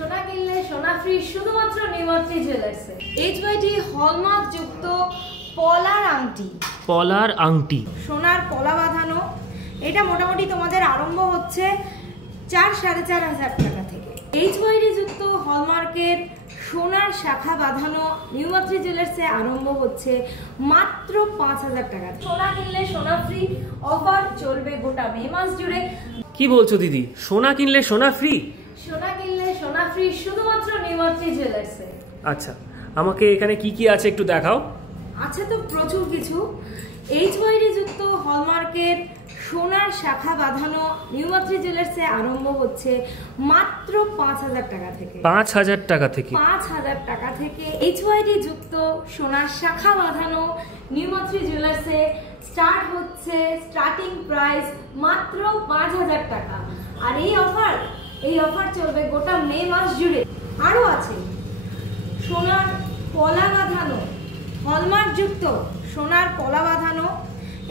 সোনা কিনলে সোনা ফ্রি শুধুমাত্র নিউমাত্রি জুয়েলার্সে। এইচওয়াইডি হলমার্ক যুক্ত পলার আংটি। পলার আংটি, সোনার পলা বাঁধানো। এটা মোটামুটি তোমাদের আরম্ভ হচ্ছে 4-4,500 টাকা থেকে। এইচওয়াইডি যুক্ত হলমার্কের সোনার শাখা বাঁধানো নিউমাত্রি জুয়েলার্সে আরম্ভ হচ্ছে মাত্র 5,000 টাকা। সোনা কিনলে সোনা ফ্রি অফার চলবে গোটা মে মাস জুড়ে। কি বলছো দিদি, সোনা কিনলে সোনা ফ্রি? সোনা কিনলে সোনা ফ্রি শুধুমাত্র নিউমাত্রি জুয়েলার্সে। আচ্ছা, আমাকে এখানে কি কি আছে একটু দেখাও। আছে তো প্রচুর কিছু। এইচওয়াইডি যুক্ত হলমার্কের সোনার শাখা বাঁধানো নিউমাত্রি জুয়েলার্সে আরম্ভ হচ্ছে মাত্র 5,000 টাকা থেকে। 5,000 টাকা থেকে? 5,000 টাকা থেকে এইচওয়াইডি যুক্ত সোনার শাখা বাঁধানো নিউমাত্রি জুয়েলার্সে স্টার্ট হচ্ছে, স্টার্টিং প্রাইস মাত্র 5,000 টাকা। আর এই অফার চলবে গোটা মে মাস জুড়ে। আরো আছে সোনার পলা বাঁধানো হলমার্ক যুক্ত সোনার পলা বাঁধানো।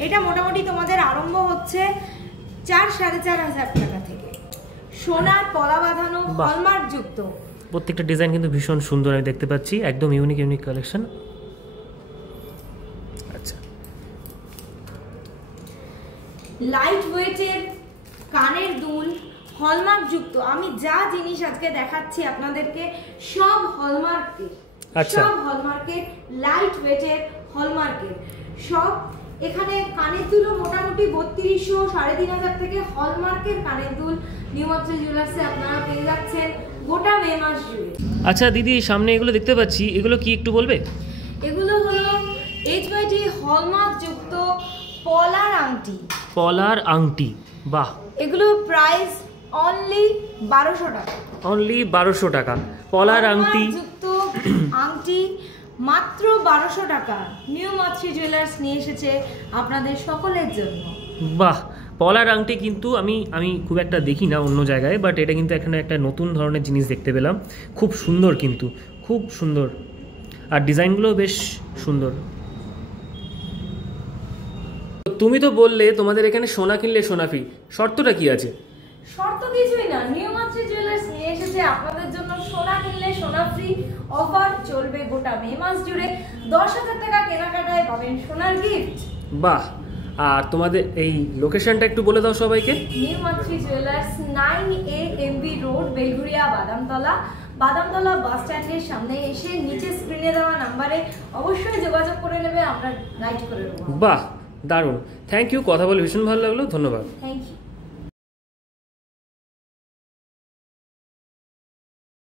এটা মোটামুটি তোমাদের আরম্ভ হচ্ছে 4-4,500 টাকা থেকে। সোনার পলা বাঁধানো হলমার্ক যুক্ত। প্রত্যেকটা ডিজাইন কিন্তু ভীষণ সুন্দর আমি দেখতে পাচ্ছি, একদম ইউনিক কালেকশন। আচ্ছা, লাইট ওয়েটের কানের দুল হলমার্ক যুক্ত। আমি যা জিনিস আজকে দেখাচ্ছি আপনাদেরকে সব হলমার্কের। আচ্ছা, সব হলমার্কের, লাইট ওয়েটের হলমার্কের সব। এখানে কানের দুলও মোটামুটি 3,200-3,500 থেকে হলমার্কের কানের দুল নিউমাত্রি জুয়েলার্সে আপনারা পেয়ে যাচ্ছেন গোটা মে মাস জুড়ে। আচ্ছা দিদি, সামনে এগুলো দেখতে পাচ্ছি, এগুলো কি একটু বলবে? এগুলো হলো এইচওয়াইডি হলমার্ক যুক্ত পলার আংটি। পলার আংটি, বাহ। এগুলো প্রাইস অনলি 1,200 টাকা। অনলি 1,200 টাকা পলার আংটি যুক্ত আংটি মাত্র 1,200 টাকা। নিউমাত্রি জুয়েলার্স নিয়ে এসেছে আপনাদের সকলের জন্য। বাহ, পলার আংটি কিন্তু আমি খুব একটা দেখি না অন্য জায়গায়, বাট এটা কিন্তু এখানে একটা নতুন ধরনের জিনিস দেখতে পেলাম। খুব সুন্দর, কিন্তু খুব সুন্দর, আর ডিজাইনগুলো বেশ সুন্দর। তুমি তো বললে তোমাদের এখানে সোনা কিনলে সোনা ফ্রি, শর্তটা কি আছে? শর্ত কিছুই না, নিউমাত্রি জুয়েলার্স নিয়ে এসেছে আপনাদের জন্য সোনা কিনলে সোনা ফ্রি অফার চলবে গোটা মে মাস জুড়ে। 10,000 টাকা কেনাকাটায় পাবেন সোনার গিফট। বাহ, আর তোমাদের এই লোকেশনটা একটু বলে দাও সবাইকে। নিউমাত্রি jewellers 9A MB road, Belgharia, Badamtala bus স্ট্যান্ডের সামনে এসে নিচে স্ক্রিনে দেওয়া নাম্বারে অবশ্যই যোগাযোগ করে নেবে, আমরা গাইড করে দেবো। বাহ, দারুণ, থ্যাংক ইউ। কথা বলে ভীষণ ভালো লাগলো, ধন্যবাদ। Thank you.